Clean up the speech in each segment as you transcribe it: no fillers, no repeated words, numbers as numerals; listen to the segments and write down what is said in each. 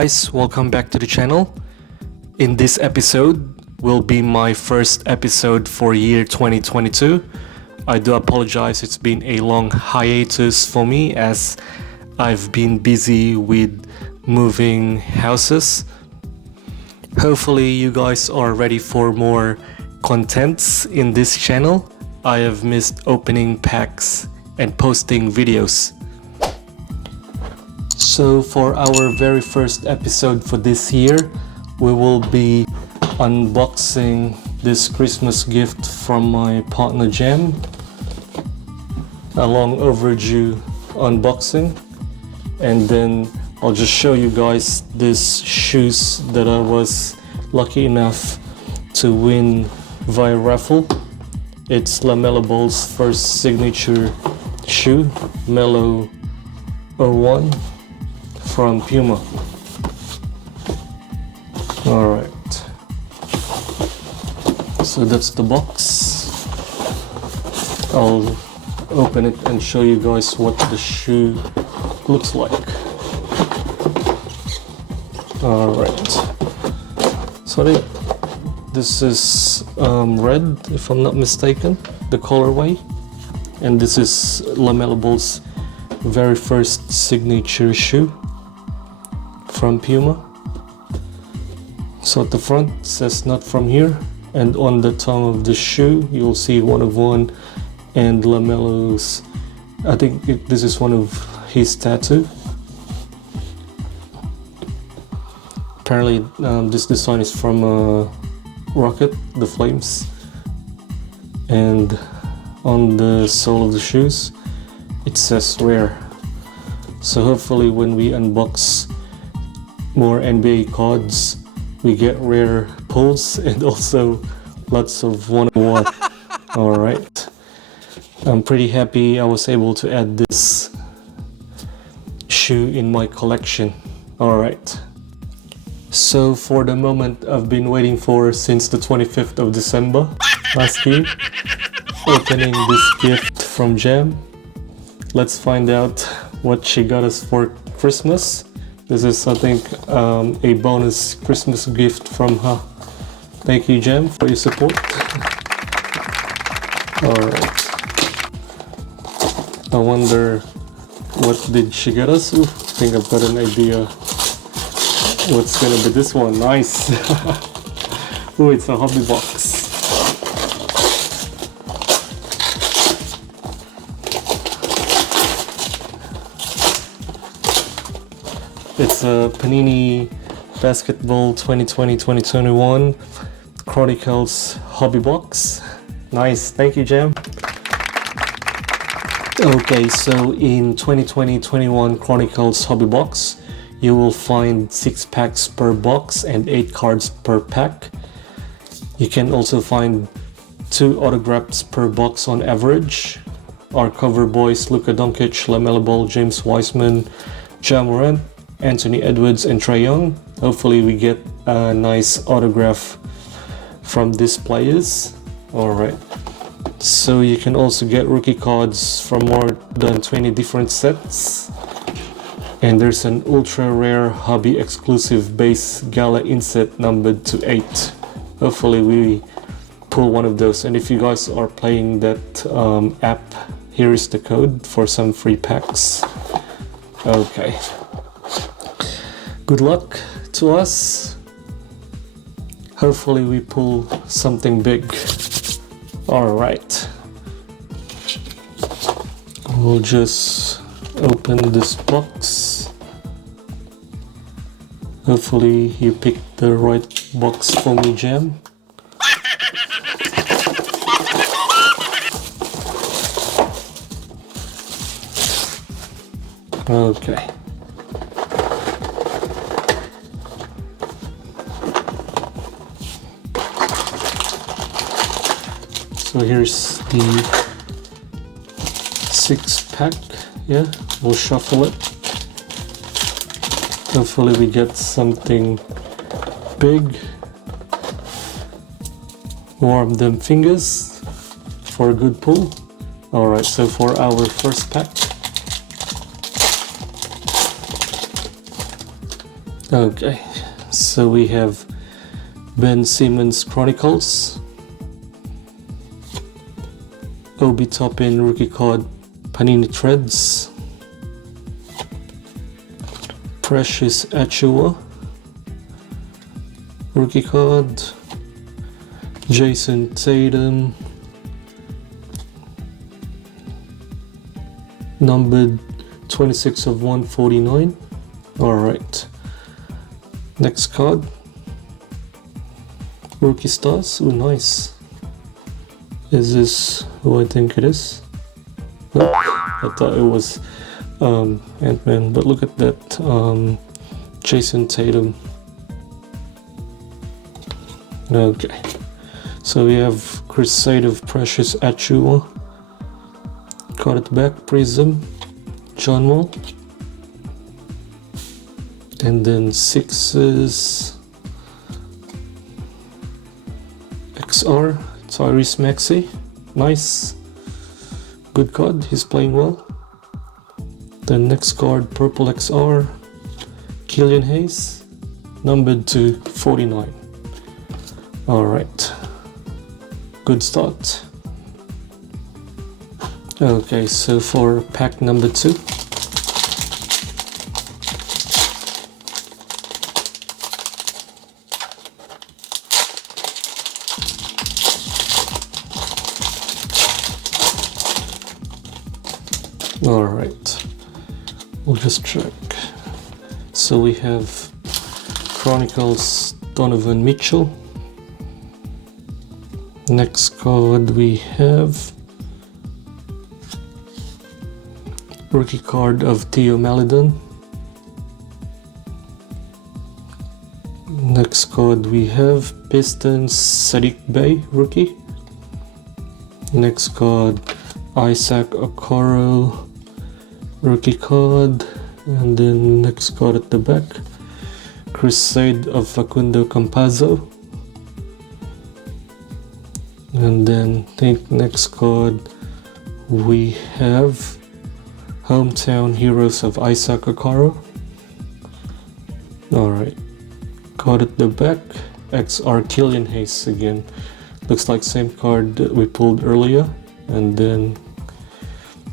guys, welcome back to the channel. In this episode will be my first episode for year 2022. I do apologize, it's been a long hiatus for me as I've been busy with moving houses. Hopefully you guys are ready for more contents in this channel. I have missed opening packs and posting videos. So for our very first episode for this year, we will be unboxing this Christmas gift from my partner Jam. A long overdue unboxing. And then I'll just show you guys these shoes that I was lucky enough to win via raffle. It's Lamelo's first signature shoe, MB.01 from PUMA. Alright, so that's the box. I'll open it and show you guys what the shoe looks like. Alright, so this is red, if I'm not mistaken, the colorway, and this is Lamelo's very first signature shoe from PUMA. So at the front it says "not from here," and on the tongue of the shoe you'll see 1 of 1 and Lamelo's, I think this is one of his tattoo. Apparently this design is from Rocket, the Flames, and on the sole of the shoes it says rare. So hopefully when we unbox more NBA cards we get rare pulls and also lots of 101. Alright, I'm pretty happy I was able to add this shoe in my collection. Alright, so for the moment I've been waiting for since the 25th of December last year, opening this gift from Jam. Let's find out what she got us for Christmas. This is, I think, a bonus Christmas gift from her. Thank you, Jam, for your support. Alright, I wonder what did she get us. Ooh, I think I've got an idea what's gonna be this one. Nice. Oh, it's a hobby box. It's a Panini Basketball 2020-2021 Chronicles hobby box. Nice, thank you, Jam. Okay, so in 2020-21 Chronicles hobby box, you will find 6 packs per box and 8 cards per pack. You can also find 2 autographs per box on average. Our cover boys Luka Doncic, Lamelo Ball, James Wiseman, Ja Morant, Anthony Edwards and Trae Young. Hopefully we get a nice autograph from these players. Alright, so you can also get rookie cards from more than 20 different sets. And there's an ultra rare hobby exclusive base gala inset numbered to 8. Hopefully we pull one of those, and if you guys are playing that app, here is the code for some free packs. Okay, good luck to us. Hopefully we pull something big. Alright, we'll just open this box. Hopefully you picked the right box for me, Jam. Okay. So here's the 6-pack. Yeah, we'll shuffle it. Hopefully we get something big. Warm them fingers for a good pull. Alright, so for our first pack, Okay, so we have Ben Simmons Chronicles, Obi Toppin rookie card Panini Threads, Precious Achua rookie card, Jason Tatum numbered 26 of 149. Alright, next card, Rookie Stars. Oh, nice. Is this who I think it is? Nope, I thought it was Ant-Man, but look at that, Jason Tatum. Okay, so we have Crusade of Precious Achua, card at the back, Prism, John Wall, and then sixes, XR, Tyrese Maxey. Nice, good card, he's playing well. The next card, Purple XR, Killian Hayes, numbered to 49. Alright, good start. Okay, so for pack number 2, alright, we'll just check. So we have Chronicles Donovan Mitchell. Next card we have rookie card of Theo Maledon. Next card we have Pistons Sadiq Bey rookie. Next card Isaac Okoro rookie card, and then next card at the back, Crusade of Facundo Campazzo. And then I think next card we have Hometown Heroes of Isaac Okoro. Alright, card at the back, XR Killian Hayes again. Looks like same card that we pulled earlier, and then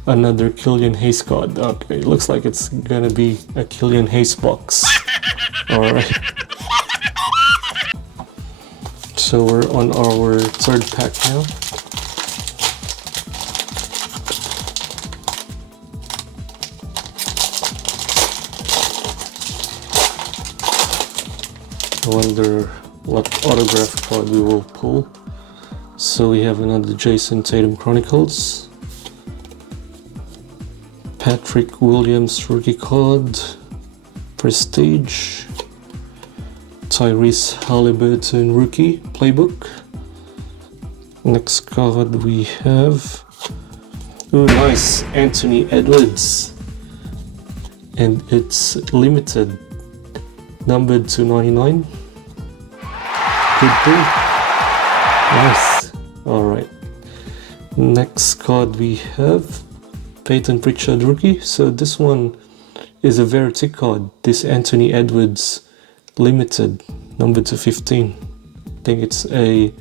another Killian Hayes card. Okay, looks like it's gonna be a Killian Hayes box. Alright. So we're on our third pack now. I wonder what autograph card we will pull. So we have another Jason Tatum Chronicles, Patrick Williams rookie card, Prestige, Tyrese Halliburton rookie playbook. Next card we have, oh nice, Anthony Edwards, and it's limited, numbered to 99. Good pull, nice. Alright, next card we have Peyton Pritchard rookie. So this one is a very thick card, this Anthony Edwards limited, numbered to 15. I think it's a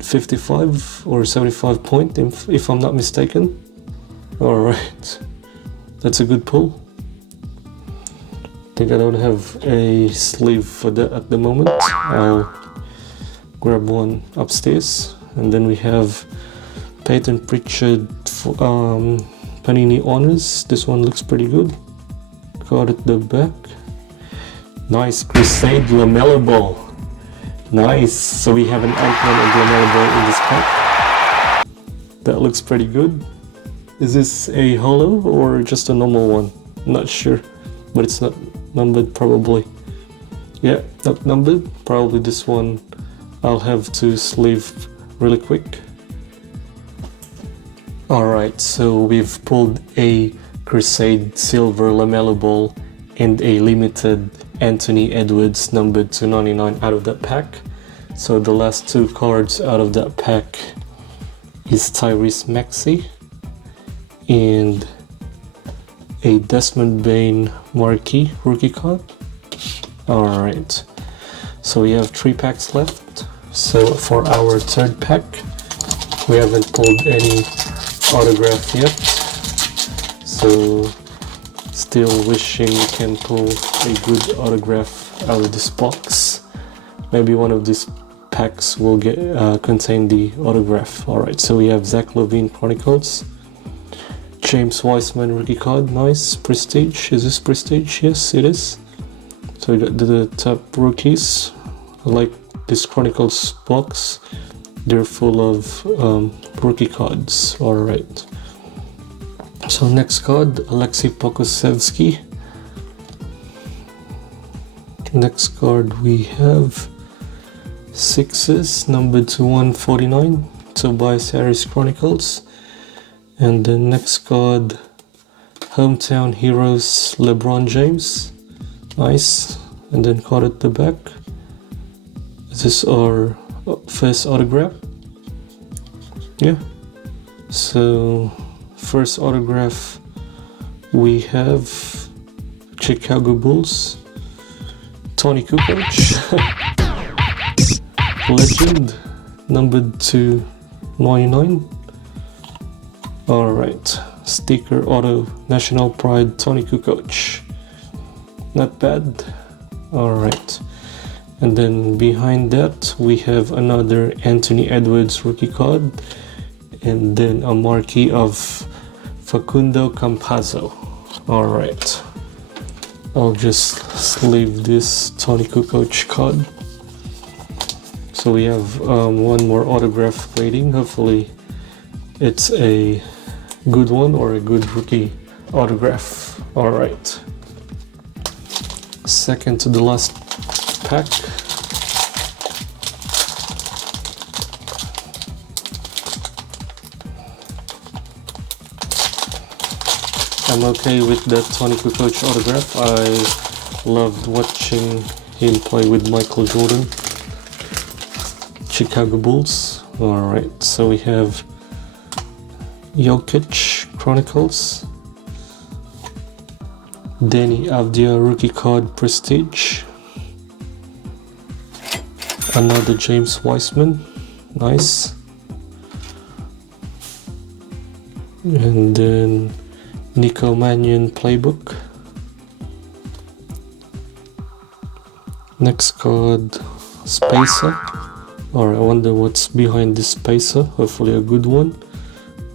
55 or 75 point if I'm not mistaken. Alright, that's a good pull. I think I don't have a sleeve for that at the moment. I'll grab one upstairs. And then we have Peyton Pritchard Panini Honors. This one looks pretty good. Card at the back. Nice, Crusade Lamelo Ball. Nice, so we have an Ant-Man and Lamelo Ball in this pack. That looks pretty good. Is this a holo or just a normal one? I'm not sure, but it's not numbered probably. Yeah, not numbered. Probably this one I'll have to sleeve really quick. Alright, so we've pulled a Crusade Silver Lamelo Ball and a limited Anthony Edwards numbered to 99 out of that pack. So the last two cards out of that pack is Tyrese Maxey and a Desmond Bain marquee rookie card. Alright, so we have 3 packs left. So for our third pack, we haven't pulled any autograph yet. So still wishing we can pull a good autograph out of this box. Maybe one of these packs will contain the autograph. Alright, so we have Zach LaVine Chronicles, James Wiseman rookie card, nice. Prestige, is this Prestige? Yes, it is. So we got the top rookies. I like this Chronicles box. They're full of rookie cards. Alright. So next card, Alexei Pokusevsky. Next card we have Sixes, numbered to 149, Tobias Harris Chronicles. And the next card, Hometown Heroes LeBron James, nice. And then card at the back. Is this our first autograph? Yeah. So first autograph we have Chicago Bulls, Tony Kukoc, legend, numbered to 99. Alright, sticker auto, National Pride, Tony Kukoc. Not bad. Alright. And then behind that we have another Anthony Edwards rookie card. And then a marquee of Facundo Campazzo. Alright. I'll just leave this Tony Kukoc card. So we have one more autograph waiting. Hopefully it's a good one or a good rookie autograph. Alright. Second to the last pack. I'm okay with that Tony Kukoc autograph. I loved watching him play with Michael Jordan. Chicago Bulls. Alright, so we have Jokic Chronicles, Danny Avdia rookie card Prestige, another James Wiseman, nice. And then Nico Mannion playbook. Next card, Spacer. Alright, I wonder what's behind this Spacer. Hopefully a good one.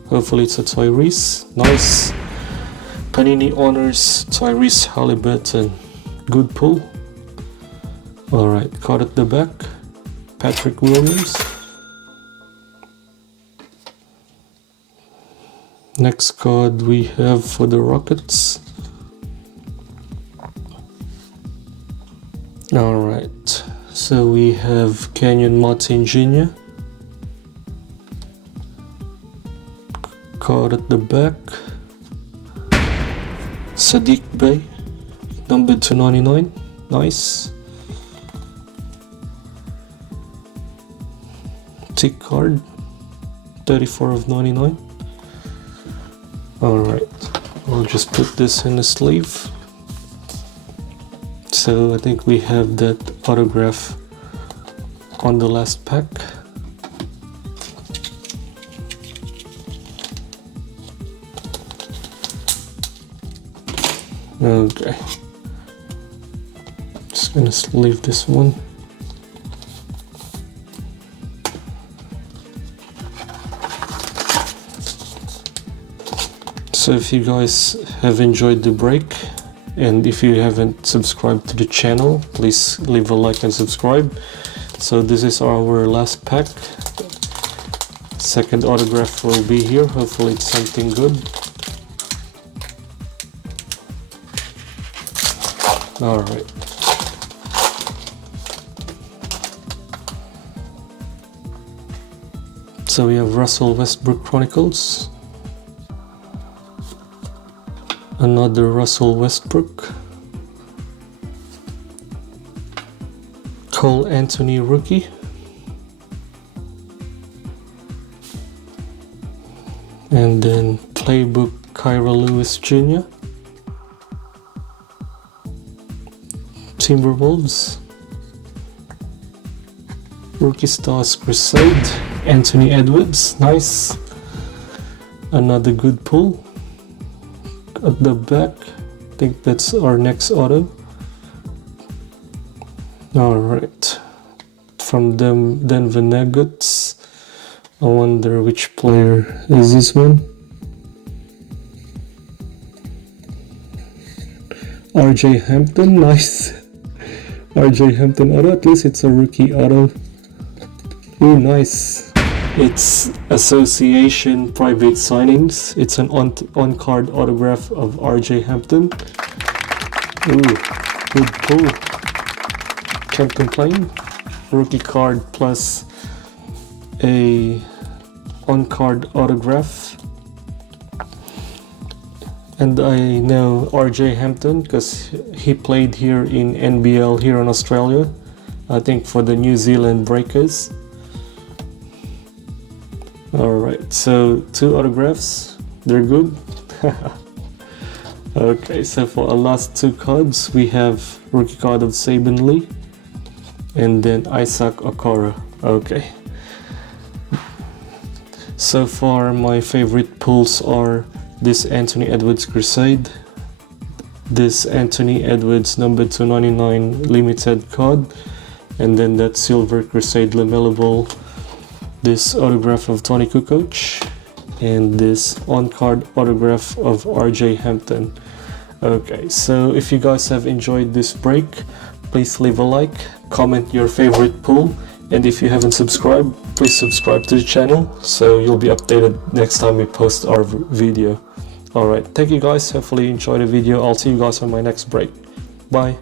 Hopefully it's a Tyrese. Nice. Panini honors Tyrese Halliburton. Good pull. Alright, card at the back. Patrick Williams. Next card we have for the Rockets. Alright, so we have Kenyon Martin Jr. Card at the back. Sadiq Bey, numbered to 99, nice. Tick card, 34 of 99. Alright, I'll just put this in the sleeve. So I think we have that autograph on the last pack. Okay, just gonna sleeve this one. So if you guys have enjoyed the break, and if you haven't subscribed to the channel, please leave a like and subscribe. So this is our last pack. Second autograph will be here. Hopefully it's something good. Alright. So we have Russell Westbrook Chronicles. Another Russell Westbrook. Cole Anthony rookie. And then playbook Kyra Lewis Jr. Timberwolves. Rookie Stars Crusade, Anthony Edwards, nice. Another good pull. At the back, I think that's our next auto. Alright, from them Denver Nuggets. I wonder which player is this one. RJ Hampton, nice. RJ Hampton auto, at least it's a rookie auto. Ooh, nice. It's Association Private Signings. It's an on-card autograph of RJ Hampton. Ooh, good pull. Can't complain. Rookie card plus a on-card autograph. And I know RJ Hampton because he played here in NBL here in Australia, I think for the New Zealand Breakers. Alright, so 2 autographs, they're good. Okay, so for our last 2 cards, we have rookie card of Saben Lee and then Isaac Okoro. Okay. So far, my favorite pulls are this Anthony Edwards Crusade, this Anthony Edwards number 299 limited card, and then that silver Crusade Lamelo ball, this autograph of Tony Kukoc, and this on-card autograph of RJ Hampton. Okay, so if you guys have enjoyed this break, please leave a like, comment your favorite pull, and if you haven't subscribed, please subscribe to the channel so you'll be updated next time we post our video. Alright, thank you guys, hopefully you enjoyed the video. I'll see you guys on my next break. Bye.